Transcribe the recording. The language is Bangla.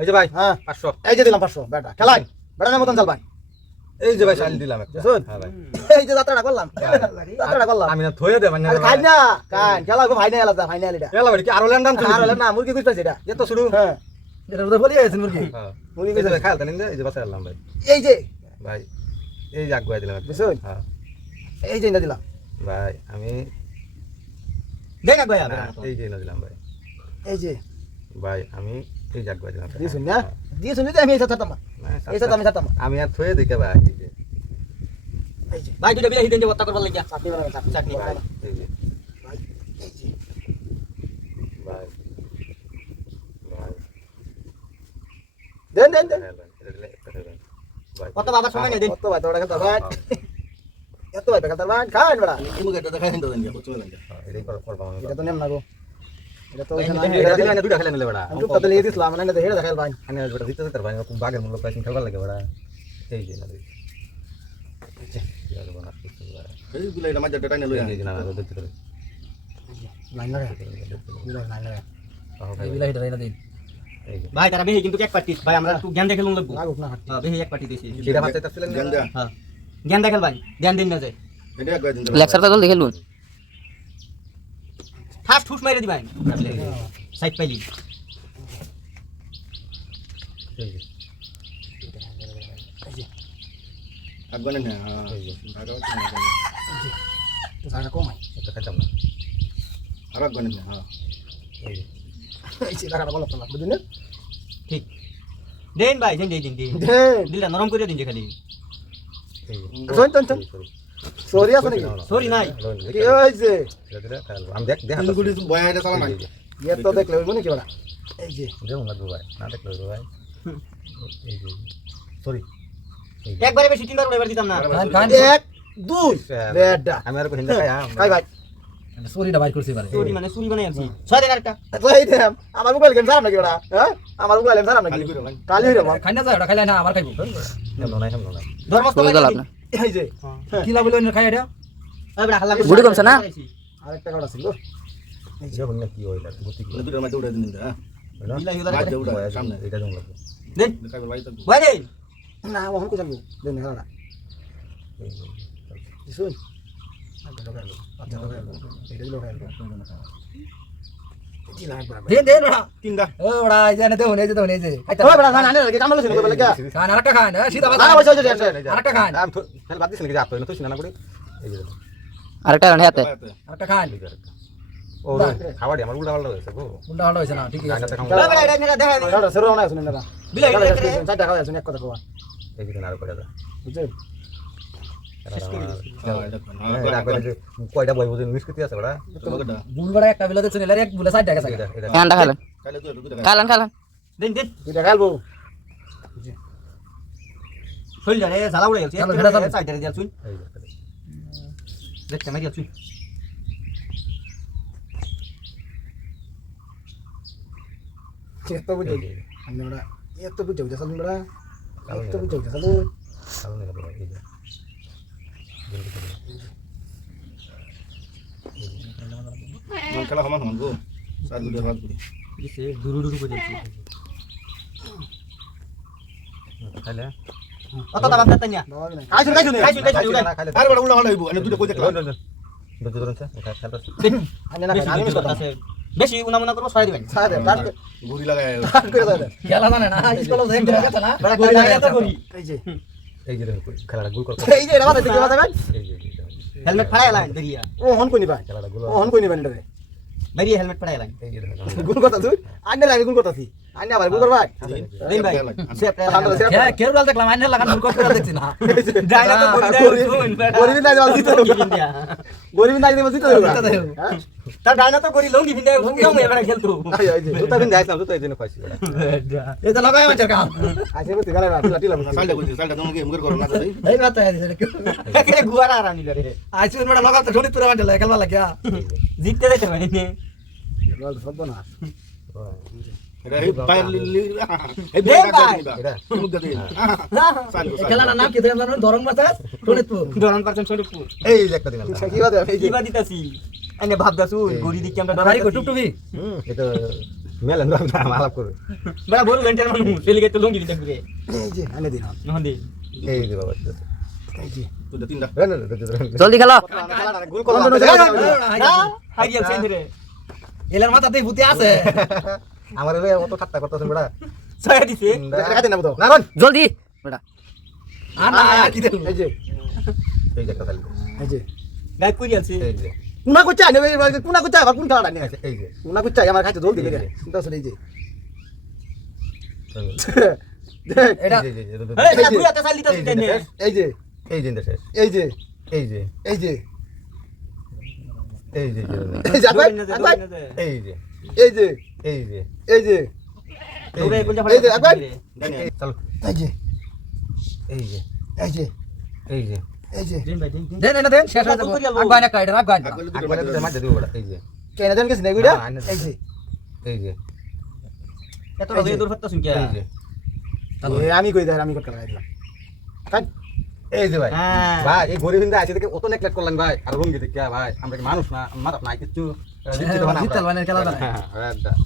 এই যে ভাই হ্যাঁ। পাঁচশো। এই যে দিলাম পাঁচশো বেটা খেলাই। বেটার মতন চাল ভাই। এই যে ভাই চাল দিলাম একটা। হ্যাঁ ভাই। এই যে যাত্রাটা করলাম। যাত্রাটা করলাম। আমি না থয়ে দে মানে খাই না কান খেলা গো ভাই না এলা ফাইনাল এটা। এলা বাড়ি কি আরও ল্যান্ডাম আর হলো না মুরগি কুইছ পাইছে এটা। এত শুরু। হ্যাঁ। এটা তো বলি আছে মুরগি। হ্যাঁ। মুরগি যে খাইল তানিন এই যে বাসা আনলাম ভাই। এই যে। ভাই এই যে আগুয়া দিলাম একটা। হ্যাঁ। এই যে ইন্দা দিলাম। ভাই আমি দেখ না গয়া না, এই যে না দিলাম ভাই। এই যে। ভাই আমি দিছুন না দিছুন আমি এই ছাড়তাম আমি না। আমি আর থয়ে দেখে ভাই ভাই দুইটা বিলাহি দেন যে বত্তা করবার লাগিয়া চাটনি বানাবে চাটনি ভাই দেন দেন দেন হ্যাঁ এটা কত বাবার সময় নেই দিন কত ভাই তোরা খেলতে ভাই এত ভাই খেলতে ভাই খান বড়া হ্যাঁ, কর করবা এটা তো নেম না গো এটা তো এটা দুইটা খেলে নিলে বড়া। আমি তো তাহলে এই দিছিলাম না এটা হেড়ে দেখাল ভাই। আমি দিতে দিতে বাগের মূল্য খেলবার লাগে বড়া। এই যে না করে লাইন লাগা লাইন লাগা তারা বেহি কিন্তু এক পার্টি ভাই আমরা একটু জ্ঞান দেখে লাগবো। লাগুক হ্যাঁ বেহি এক পার্টি দিছি সেটা ভাত চাইতেছিলেন না? হ্যাঁ। জ্ঞান দেখেল ভাই জ্ঞান দিন না যায় লেকচারটা জলদি খেলুন। ফার্স্ট হুশ মাইরে দিবাই। সাইড পাইলি। এই যে তো জায়গা কমাই। এটা খাইতাম না। এই যে এই যে টাকাটা বলো না বুঝুন ঠিক। দেন ভাই দেন দিন দিন দিন। দিলটা নরম করে দিন যে খালি। এই শোন শোন সরি আছে নাকি? সরি নাই? কি এটা খাইলো আমি দেখ দেখ ইয়ে তো দেখলে ওই নাকি ওরা? এই যে। দেবো না ভাই না দেখলে হইবো ভাই। এই যে সরি একবারে বেশি তিনবার এবার দিতাম না। এক দুই। বেডা আমি আর হিন্দা খাই খাই ভাই সরিটা বাইর করছি এবারে। সরি মানে সরি বানাই আছি ছয় দিন আরেকটা। এই দেম আমার মোবাইল গেম সারাম নাকি ওরা? হ্যাঁ? আমার মোবাইল গেম সারাম নাকি? কালি হইরে বাপ খাই না যায় ওটা খাইলে না আবার খাইবো। হেমলো এই যে কি লাভ হইল খাই এটা? গুড়ি কমছে না? আরেকটা কাটা ছিল। যে। হইনা কি হইলা বুদ্ধি কি বিলাহি উদার করে। সামনে। এটা জং লাগবে দেন ভাই দেন না ওহন কো যাব দেন হেলা শুন দে দে ওটা ও ওটা এই যে দেও এই যে দেও এই যে ওই বড়া না না লাগে কামলা ছিল বলে কে খান আরেকটা খান হ্যাঁ, সিধা না বসে বসে আরেকটা খান আমি ফেল বাদ দিছিস নাকি আপনি না তুই না করে এই যে আরেকটা রান হাতে আরেকটা খান ও খাওয়াড়ি আমার উল্টা পাল্টা হয়েছে গো উল্টা ভালো হইছে না ঠিকই আছে গাছটা খাও ভাই ভাই এটা দেখা দেন সেরো না শুনেন না বিলাহি চারটা খাওয়া শুনে এক কথা কোয়া এই যে আর করে দাও বুঝছেন কয়টা বই বুঝুন? মিসকিতি আছে বড়া বুল বড় একটা বিলা দিছেন এলারে এক বুলা সাইড দেখা দেন দেন। খেলব জ্বালা উড়ে গেছে। চলো, চলো। সাইডে চুই এই যে দেখতে এত বুঝে বড়া এত বুঝে বুঝে চালুন বড়া এত বুঝে বুঝে চালু কালো নেই বড়া এই যে দিছে দুরু দুরু করে দিছে খাইলে অত দাম আপনার তাইয়া খাইছুন খাইছুন খাইছুন খাইছুন উড়াই খাইলে আরে বড় উল্টা পাল্টা হইবো আমি দুটো কই দেখলাম দুটো ধরুন স্যার এটা খেলতে আমি না খাই আমি মিস করতাম বেশি উনা মুনা করব ছয় দিবেন সাদে তার তার করে দাও খেলা জানে না স্কুলে যাই গেছে না বড় গরি লাগে তো গরি এই যে এই যে খেলাটা গুল করতে এই যে এটা বাতাই দিকে বাতাই এই যে হেলমেট ফাড়াই ও হন কোনি ভাই। খেলাটা গুল হন এটা হেলমেট ফাড়াই এই যে কথা তুই? লাগে আন্নে আবার গুণ করবা দেন ভাই। সেপ কে কে বল দেখলাম আইনে লাগান মুখ করে দেখছি না। ডাইলা তো গরি দেয় শুন গরিবি নাই যাও দিতে ইন্ডিয়া গরিবি দিতে দিতে দেব। তো গরি লঙ্গি ভিন্দা লঙ্গি আমি এবারে খেলতো। আই আই যে জুতা পিন যাইছিলাম জুতা এই জন্য পাইছি এটা লাগাই মাছের কাম আইছে বতি গালা রাখলা টিলা এই কথা আছে কে গুয়ারা আরামি রে। আইছি বড় লাগাতে ঠোনি তুরা মাঝে খেলবা লাগিয়া। জিততে যাইতে পারি নে। সব না মেলেন আলাপ করবে বড় বড় ঘণ্টার মানুষ ফেলে গেছে লঙ্গি দিতে ঘুরে এই যে আনে দিন নহন দি এই যে বাবা জলদি খেলো এলার মাথাতেই ভূতি আছে আমার রে অত ঠাট্টা করতেছেন বড়া ছয় দিছে কাটে না তো না রন জলদি বেটা আর না কি দেব এই যে এই যে একটা তালি এই যে গাই কই আছে এই যে কুনা কুচা নেবে কুনা কুচা আবার কোন খেলাটা নিয়ে এই যে কুনা কুচা আমার খাইতে জলদি বেরে চিন্তা আছে এই যে দেখ এটা এই যে এই যে এই যে এই যে শেষ এই যে এই যে এই যে এই যে এই যে আবার আবার এই যে এই যে এই যে এই যে এই যে একবার চল এই যে এই যে এই যে এই যে এই যে দিন ভাই দিন দিন দেন না দেন শেষ হয়ে যাবে আগায় না কাইডা আগায় না একবারে তো মাঝে দিব বড়া এই যে কেন দেন কিছু নেই গুইডা এই যে এই যে এত রবে দূর হত্তা শুন এই যে এ, আমি কই আমি কত লাগাই দিলাম কাট এই যে ভাই হ্যাঁ ভাই এই গরিব হিন্দা আছে দেখে অত নেকলেট করলেন ভাই আর রঙ্গি দেখে ভাই আমরা কি মানুষ না মাথা নাই কিচ্ছু জিততে না খেলা হ্যাঁ, হ্যাঁ, হ্যাঁ,